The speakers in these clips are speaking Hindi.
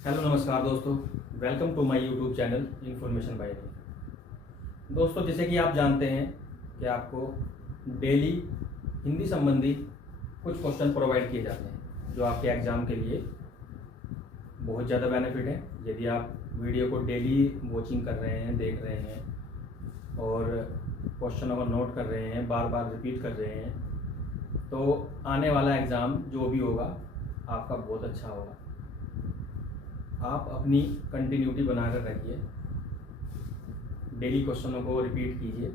हेलो नमस्कार दोस्तों, welcome to my YouTube channel information by me. दोस्तों, जैसे कि आप जानते हैं कि आपको डेली हिंदी संबंधी कुछ क्वेश्चन प्रोवाइड किए जाते हैं जो आपके एग्ज़ाम के लिए बहुत ज़्यादा बेनिफिट है। यदि आप वीडियो को डेली वॉचिंग कर रहे हैं, देख रहे हैं और क्वेश्चनों को नोट कर रहे हैं, बार बार रिपीट कर रहे हैं, तो आने वाला एग्ज़ाम जो भी होगा आपका बहुत अच्छा होगा। आप अपनी कंटिन्यूटी बनाकर रखिए, डेली क्वेश्चनों को रिपीट कीजिए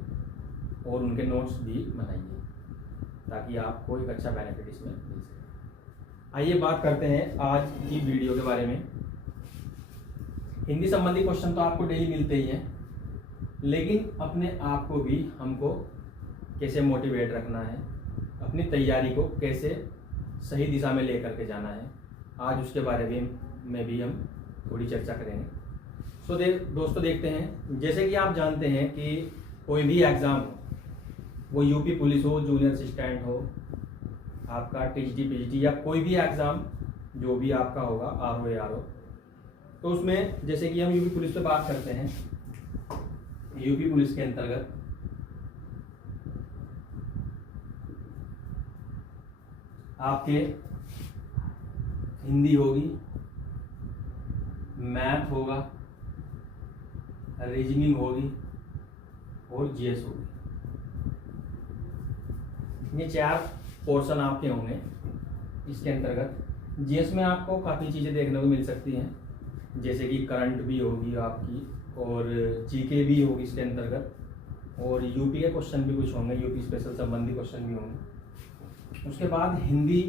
और उनके नोट्स भी बनाइए ताकि आपको एक अच्छा बेनिफिट इसमें मिल सके। आइए बात करते हैं आज की वीडियो के बारे में। हिंदी संबंधी क्वेश्चन तो आपको डेली मिलते ही हैं, लेकिन अपने आप को भी हमको कैसे मोटिवेट रखना है, अपनी तैयारी को कैसे सही दिशा में लेकर के जाना है, आज उसके बारे में भी हम थोड़ी चर्चा करेंगे। दोस्तों देखते हैं, जैसे कि आप जानते हैं कि कोई भी एग्ज़ाम हो, वो यूपी पुलिस हो, जूनियर असिस्टेंट हो, आपका टीजीटी पीजीटी या कोई भी एग्ज़ाम जो भी आपका होगा, आरओ या आरओ, तो उसमें जैसे कि हम यूपी पुलिस पे बात करते हैं। यूपी पुलिस के अंतर्गत आपके हिंदी होगी, मैथ होगा, रीजनिंग होगी और जीएस होगी। ये 4 पोर्शन आपके होंगे। इसके अंतर्गत जीएस में आपको काफ़ी चीज़ें देखने को मिल सकती हैं, जैसे कि करंट भी होगी आपकी और जीके भी होगी इसके अंतर्गत, और यूपी के क्वेश्चन भी कुछ होंगे, यूपी स्पेशल संबंधी क्वेश्चन भी होंगे। उसके बाद हिंदी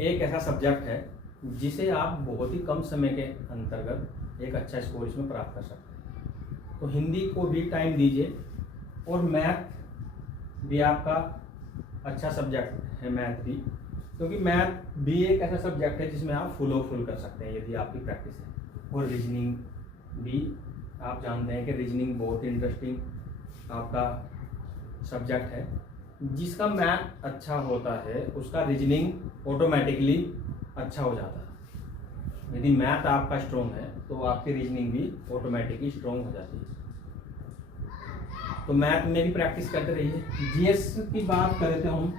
एक ऐसा सब्जेक्ट है जिसे आप बहुत ही कम समय के अंतर्गत एक अच्छा स्कोर इसमें प्राप्त कर सकते हैं, तो हिंदी को भी टाइम दीजिए। और मैथ भी आपका अच्छा सब्जेक्ट है, मैथ भी, क्योंकि मैथ भी एक ऐसा सब्जेक्ट है जिसमें आप फुल कर सकते हैं यदि आपकी प्रैक्टिस है। और रीजनिंग भी आप जानते हैं कि रीजनिंग बहुत इंटरेस्टिंग आपका सब्जेक्ट है। जिसका मैथ अच्छा होता है उसका रीजनिंग ऑटोमेटिकली अच्छा हो जाता है। यदि मैथ आपका स्ट्रॉन्ग है तो आपकी रीजनिंग भी ऑटोमेटिकली स्ट्रॉन्ग हो जाती है। तो मैथ में भी प्रैक्टिस करते रहिए। जीएस की बात करें तो हम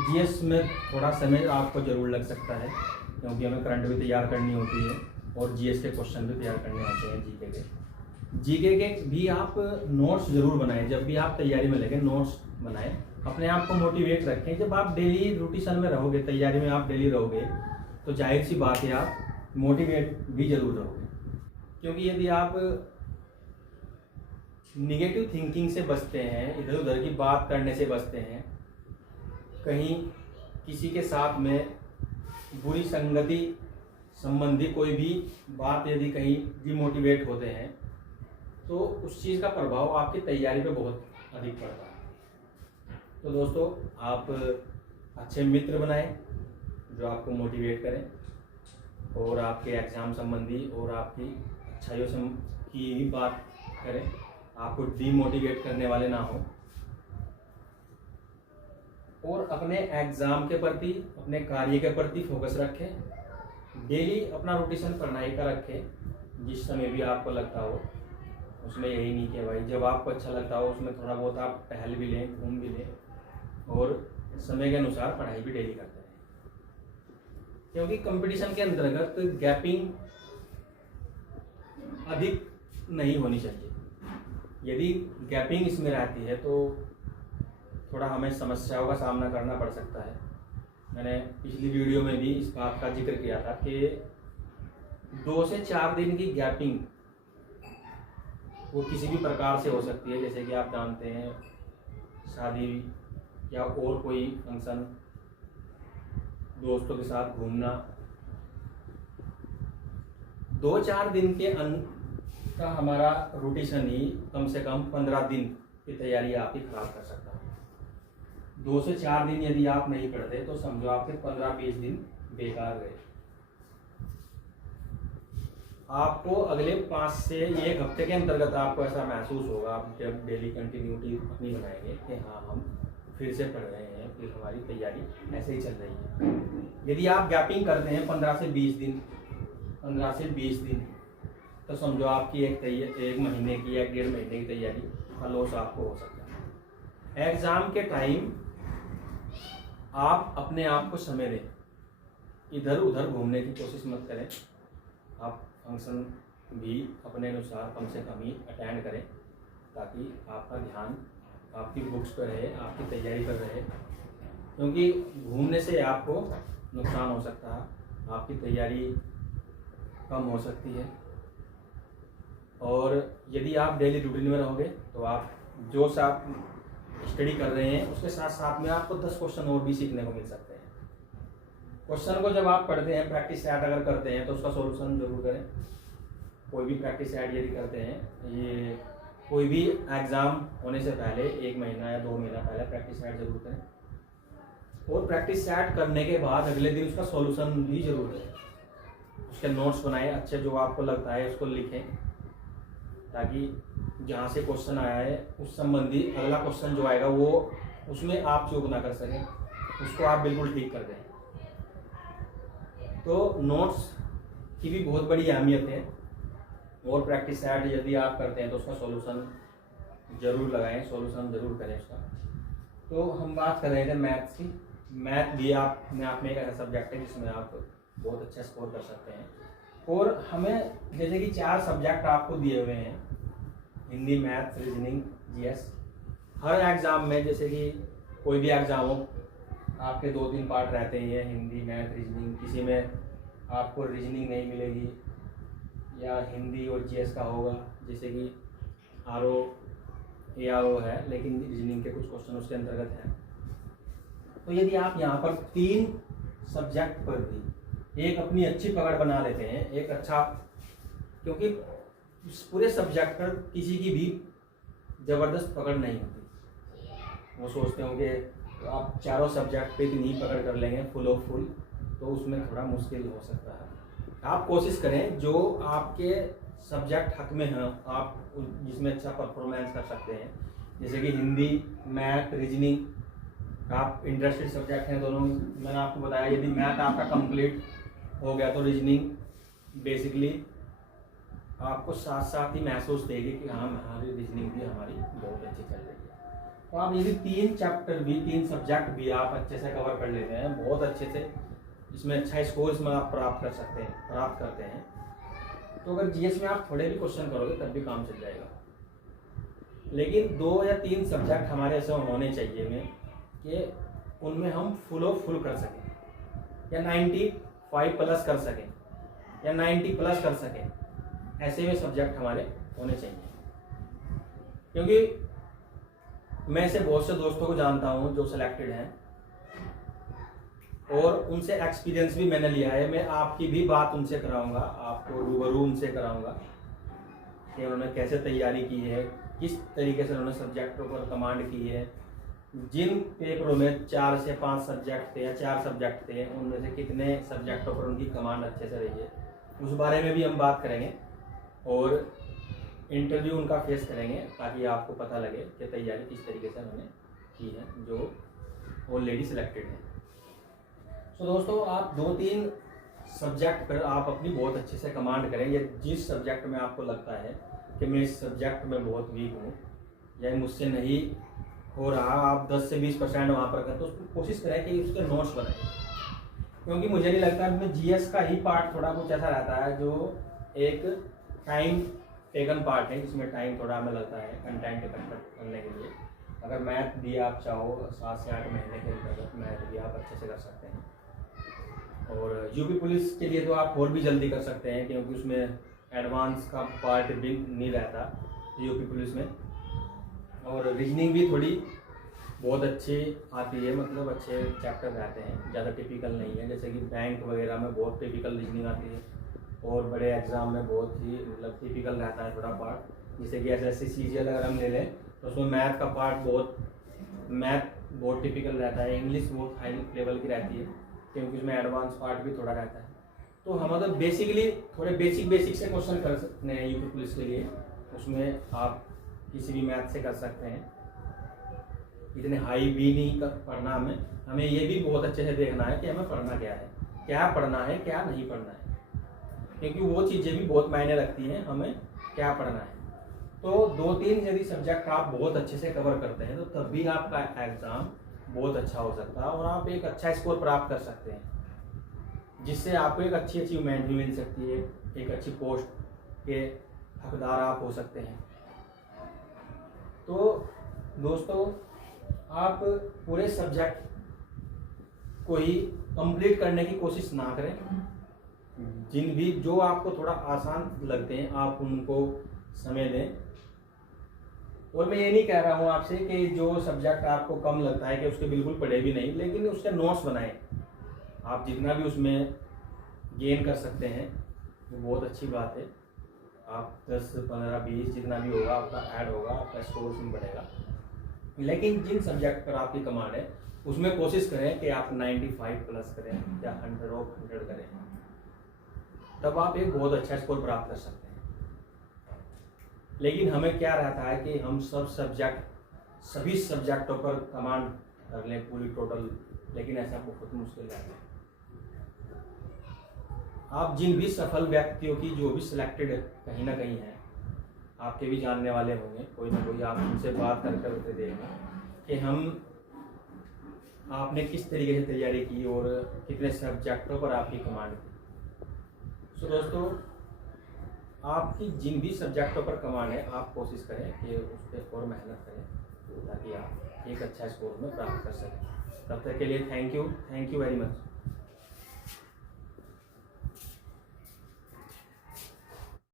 जीएस में थोड़ा समय आपको ज़रूर लग सकता है, क्योंकि हमें करंट भी तैयार करनी होती है और जीएस के क्वेश्चन भी तैयार करने होते हैं। जीके के भी आप नोट्स ज़रूर बनाएं। जब भी आप तैयारी में लगे नोट्स बनाएं, अपने आप को मोटिवेट रखें। जब आप डेली रूटीन में रहोगे, तैयारी में आप डेली रहोगे, तो जाहिर सी बात है आप मोटिवेट भी जरूर रहोगे। क्योंकि यदि आप निगेटिव थिंकिंग से बचते हैं, इधर उधर की बात करने से बचते हैं, कहीं किसी के साथ में बुरी संगति संबंधी कोई भी बात यदि कहीं डिमोटिवेट होते हैं, तो उस चीज़ का प्रभाव आपकी तैयारी पे बहुत अधिक पड़ता है। तो दोस्तों, आप अच्छे मित्र बनाएं जो आपको मोटिवेट करें और आपके एग्ज़ाम संबंधी और आपकी अच्छाइयों से की ही बात करें, आपको डीमोटिवेट करने वाले ना हो। और अपने एग्ज़ाम के प्रति, अपने कार्य के प्रति फोकस रखें। डेली अपना रूटीन पढ़ाई का रखें। जिस समय भी आपको लगता हो उसमें, यही नहीं कि भाई जब आपको अच्छा लगता हो उसमें थोड़ा बहुत आप टहल भी लें, घूम भी लें और समय के अनुसार पढ़ाई भी डेली करते रहें। क्योंकि कंपटीशन के अंतर्गत गैपिंग अधिक नहीं होनी चाहिए। यदि गैपिंग इसमें रहती है तो थोड़ा हमें समस्याओं का सामना करना पड़ सकता है। मैंने पिछली वीडियो में भी इस बात का जिक्र किया था कि 2 से 4 दिन की गैपिंग वो किसी भी प्रकार से हो सकती है। जैसे कि आप जानते हैं, शादी या और कोई फंक्शन, दोस्तों के साथ घूमना, 2-4 दिन के का हमारा रूटीन ही कम से कम 15 दिन की तैयारी आपकी खराब कर सकता है। 2 से 4 दिन यदि आप नहीं पढ़ते तो समझो आपके 15-20 दिन बेकार गए। आपको अगले 5 से 1 हफ्ते के अंतर्गत आपको ऐसा महसूस होगा, आप जब डेली कंटिन्यूटी अपनी बनाएंगे कि हाँ हम फिर से पढ़ रहे हैं, फिर हमारी तैयारी ऐसे ही चल रही है। यदि आप गैपिंग करते हैं 15 से 20 दिन 15 से 20 दिन, तो समझो आपकी एक महीने की या 1.5 महीने की तैयारी का लॉस आपको हो सकता है। एग्ज़ाम के टाइम आप अपने आप को समय दें, इधर उधर घूमने की कोशिश मत करें। आप फंक्शन भी अपने अनुसार कम से कम ही अटेंड करें, ताकि आपका ध्यान आपकी बुक्स पर रहे, आपकी तैयारी पर रहे। क्योंकि घूमने से आपको नुकसान हो सकता है, आपकी तैयारी कम हो सकती है। और यदि आप डेली रूटीन में रहोगे तो आप जो आप स्टडी कर रहे हैं उसके साथ साथ में आपको 10 क्वेश्चन और भी सीखने को मिल सकते हैं। क्वेश्चन को जब आप पढ़ते हैं, प्रैक्टिस सेट अगर करते हैं तो उसका सॉल्यूशन जरूर करें। कोई भी प्रैक्टिस सेट यदि करते हैं, ये कोई भी एग्ज़ाम होने से पहले 1 महीना या 2 महीना पहले प्रैक्टिस सेट जरूर करें। और प्रैक्टिस सेट करने के बाद अगले दिन उसका सॉल्यूशन भी जरूर करें। उसके नोट्स बनाएं अच्छे, जो आपको लगता है उसको लिखें, ताकि जहाँ से क्वेश्चन आया है उस संबंधी अगला क्वेश्चन जो आएगा वो उसमें आप चूक ना कर सकें, उसको आप बिल्कुल ठीक कर दें। तो नोट्स की भी बहुत बड़ी अहमियत है। और प्रैक्टिस सेट यदि आप करते हैं तो उसका सॉल्यूशन जरूर लगाएं, सॉल्यूशन जरूर करें उसका। तो हम बात कर रहे थे मैथ्स की। मैथ भी आप में एक ऐसा सब्जेक्ट है जिसमें आप बहुत अच्छा स्कोर कर सकते हैं। और हमें जैसे कि 4 सब्जेक्ट आपको दिए हुए हैं, हिंदी, मैथ, रीजनिंग, जीएस। हर एग्ज़ाम में जैसे कि कोई भी एग्ज़ाम हो, आपके 2-3 पार्ट रहते हैं, हिंदी, मैथ, रीजनिंग। किसी में आपको रीजनिंग नहीं मिलेगी या हिंदी और जीएस का होगा, जैसे कि आरओ एआरओ है, लेकिन रीजनिंग के कुछ क्वेश्चन उसके अंतर्गत हैं। तो यदि आप यहाँ पर 3 सब्जेक्ट पर भी एक अपनी अच्छी पकड़ बना लेते हैं, एक अच्छा, क्योंकि इस पूरे सब्जेक्ट पर किसी की भी ज़बरदस्त पकड़ नहीं होती। वो सोचते होंगे तो आप चारों सब्जेक्ट पे इतनी पकड़ कर लेंगे फुल ऑफ फुल, तो उसमें थोड़ा मुश्किल हो सकता है। आप कोशिश करें जो आपके सब्जेक्ट हक में हैं, आप जिसमें अच्छा परफॉर्मेंस कर सकते हैं, जैसे कि हिंदी, मैथ, रीजनिंग आप इंटरेस्टेड सब्जेक्ट हैं दोनों। मैंने आपको बताया यदि मैथ आपका कंप्लीट हो गया तो रीजनिंग बेसिकली आपको साथ साथ ही महसूस देगी कि हाँ, हमारी रीजनिंग भी हमारी बहुत अच्छी चल रही है। तो आप यदि 3 चैप्टर भी, 3 सब्जेक्ट भी आप अच्छे से कवर कर लेते हैं, बहुत अच्छे से, इसमें अच्छा स्कोर इसमें आप प्राप्त करते हैं, तो अगर जीएस में आप थोड़े भी क्वेश्चन करोगे तब भी काम चल जाएगा। लेकिन 2 या 3 सब्जेक्ट हमारे ऐसे होने चाहिए में कि उनमें हम फुल ऑफ फुल कर सकें, या 95 प्लस कर सकें, या 90 प्लस कर सकें। ऐसे में सब्जेक्ट हमारे होने चाहिए। क्योंकि मैं ऐसे बहुत से दोस्तों को जानता हूं जो सिलेक्टेड हैं, और उनसे एक्सपीरियंस भी मैंने लिया है। मैं आपकी भी बात उनसे कराऊंगा, आपको रूबरू उनसे कराऊंगा कि उन्होंने कैसे तैयारी की है, किस तरीके से उन्होंने सब्जेक्टों पर कमांड की है। जिन पेपरों में 4 से 5 सब्जेक्ट थे या 4 सब्जेक्ट थे, उनमें से कितने सब्जेक्टों पर उनकी कमांड अच्छे से रही है, उस बारे में भी हम बात करेंगे। और इंटरव्यू उनका फेस करेंगे, ताकि आपको पता लगे कि तैयारी किस तरीके से उन्होंने की है जो ऑलरेडी सिलेक्टेड है। तो दोस्तों, आप 2-3 सब्जेक्ट पर आप अपनी बहुत अच्छे से कमांड करें, या जिस सब्जेक्ट में आपको लगता है कि मैं इस सब्जेक्ट में बहुत वीक हूँ या मुझसे नहीं हो रहा, आप 10 से 20% वहाँ पर करें, तो उसको कोशिश करें कि उसके नोट्स बनाएं। क्योंकि मुझे नहीं लगता इसमें जीएस का ही पार्ट थोड़ा कुछ ऐसा रहता है जो एक टाइम टेकन पार्ट है, जिसमें टाइम थोड़ा हमें लगता है कंटेंट इकट्ठा करने के लिए। अगर मैथ भी आप चाहो 7 से 8 महीने के अंतर्गत मैथ भी आप अच्छे से कर सकते हैं। और यूपी पुलिस के लिए तो आप और भी जल्दी कर सकते हैं, क्योंकि उसमें एडवांस का पार्ट भी नहीं रहता यूपी पुलिस में। और रीजनिंग भी थोड़ी बहुत अच्छी आती है, मतलब अच्छे चैप्टर रहते हैं, ज़्यादा टिपिकल नहीं है। जैसे कि बैंक वगैरह में बहुत टिपिकल रीजनिंग आती है, और बड़े एग्जाम में बहुत ही मतलब टिपिकल रहता है थोड़ा पार्ट। जैसे कि एसएससी सीजीएल अगर हम ले लें तो उसमें मैथ का पार्ट बहुत टिपिकल रहता है। इंग्लिश बहुत हाई लेवल की रहती है, क्योंकि उसमें एडवांस पार्ट भी थोड़ा रहता है। तो हम मतलब बेसिकली थोड़े बेसिक से क्वेश्चन कर सकते हैं यूपी पुलिस के लिए। उसमें आप किसी भी मैथ से कर सकते हैं, इतने हाई भी नहीं पढ़ना। हमें ये भी बहुत अच्छे से देखना है कि हमें पढ़ना क्या है, क्या पढ़ना है क्या नहीं पढ़ना है। क्योंकि वो चीज़ें भी बहुत मायने रखती हैं हमें क्या पढ़ना है। तो 2-3 यदि सब्जेक्ट आप बहुत अच्छे से कवर करते हैं तो तब भी आपका एग्ज़ाम बहुत अच्छा हो सकता है और आप एक अच्छा स्कोर प्राप्त कर सकते हैं, जिससे आपको एक अच्छी अचीवमेंट भी मिल सकती है, एक अच्छी पोस्ट के हकदार आप हो सकते हैं। तो दोस्तों, आप पूरे सब्जेक्ट को ही कंप्लीट करने की कोशिश ना करें। जिन भी जो आपको थोड़ा आसान लगते हैं आप उनको समय दें। और मैं ये नहीं कह रहा हूँ आपसे कि जो सब्जेक्ट आपको कम लगता है कि उसके बिल्कुल पढ़े भी नहीं, लेकिन उसके नोट्स बनाएं। आप जितना भी उसमें गेन कर सकते हैं वो बहुत अच्छी बात है। आप 10, 15, 20 जितना भी होगा आपका ऐड होगा, आपका स्कोर उसमें बढ़ेगा। लेकिन जिन सब्जेक्ट पर आपकी कमांड है उसमें कोशिश करें कि आप 95 प्लस करें या 100 करें, तब आप एक बहुत अच्छा स्कोर प्राप्त कर सकते हैं। लेकिन हमें क्या रहता है कि हम सभी सब्जेक्टों पर कमांड कर लें पूरी टोटल, लेकिन ऐसा बहुत मुश्किल रहता है। आप जिन भी सफल व्यक्तियों की जो भी सिलेक्टेड कहीं ना कहीं है, आपके भी जानने वाले होंगे, कोई ना कोई, आप उनसे बात करके देखना कि आपने किस तरीके से तैयारी की और कितने सब्जेक्टों पर आपकी कमांड थी। सो दोस्तों, आपकी जिन भी सब्जेक्टों पर कमांड है आप कोशिश करें कि उस पर और मेहनत करें ताकि आप एक अच्छा स्कोर में प्राप्त कर सकें। तब तक के लिए थैंक यू वेरी मच।